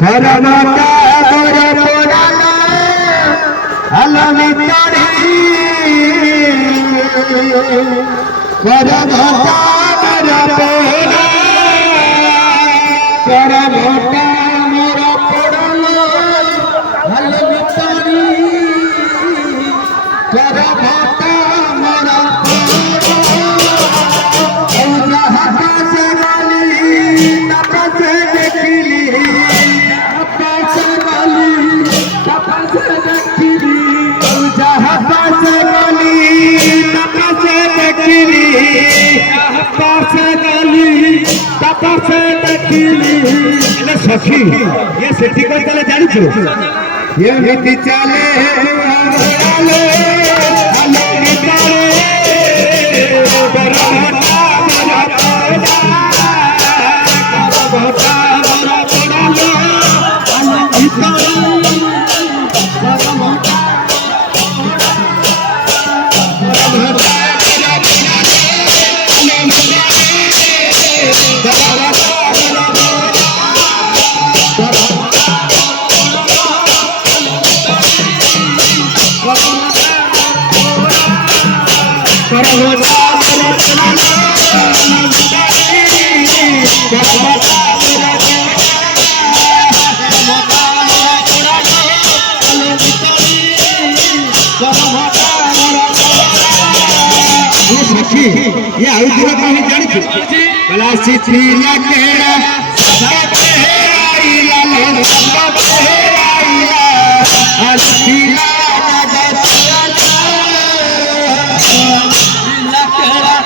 করমটা করে পোড়ালো আলো ভিতরে করমটা করে পোড়া করমটা মোরা পোড়ালো আলো ভিতরে করমটা মোরা सखी ये सेठी को चले जानी छो ये नीति चले आले आले निकाले बरहटा बरा पड़ा बरहटा बरा पड़ा लो आले निकाले बरहटा ये आउ दूर कहीं जानी छो बला सिथी लकेड़ा सब आइला ले सब आइला हसीला लकेड़ा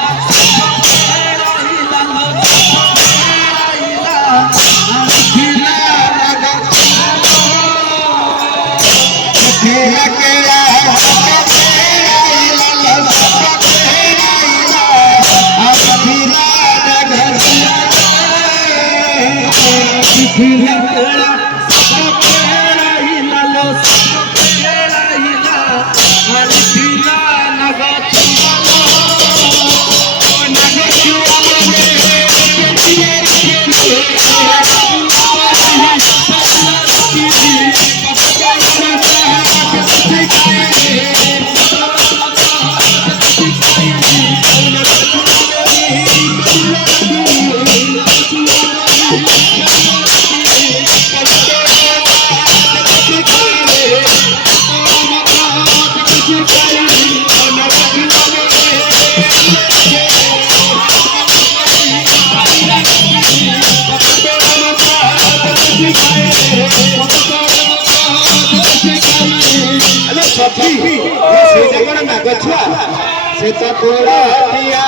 सेता तोड़ा दिया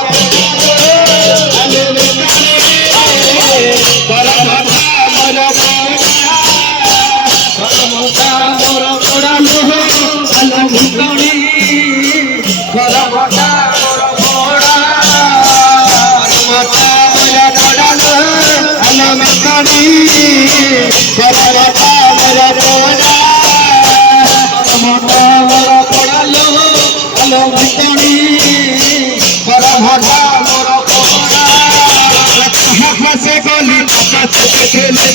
आले बरहटा मरा करमटा मोरा पोड़ालो आलो भितरी करमटा मोरा पोड़ा करमटा मोरा पोड़ालो आलो भितरी करमटा मोरा पोड़ा करमटा मोरा पोड़ालो आलो भितरी करमटा मोरा पोड़ा कहाँ से गली कहाँ से खेले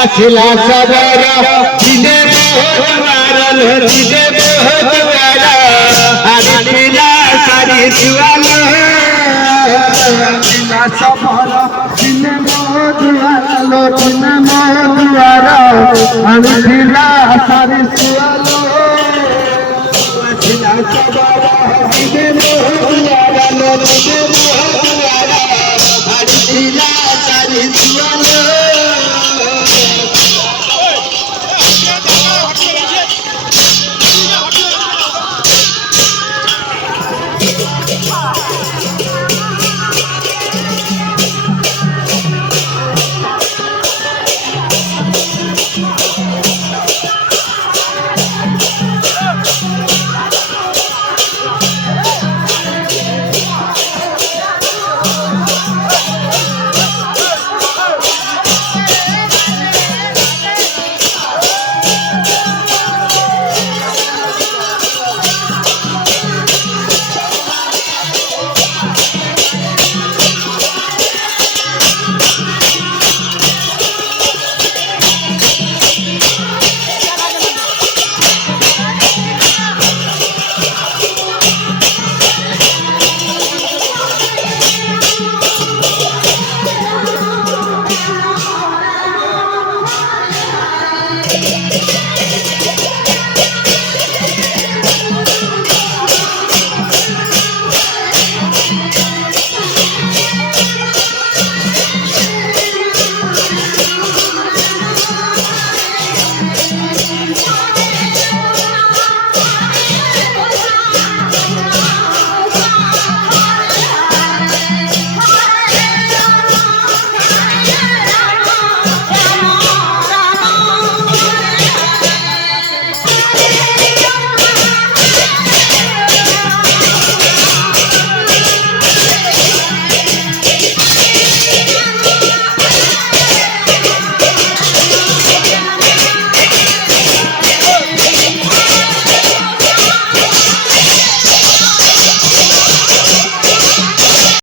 आसिला सबरा दिने मारल दिने होवाला आसिला सारी जुआल आसिला सबरा दिने मोदुआलो दिने मोदुआरा आसिला सारी जुआल आसिला सबरा दिने मोदुआलो दिने मोदुआरा आसिला सारी जुआल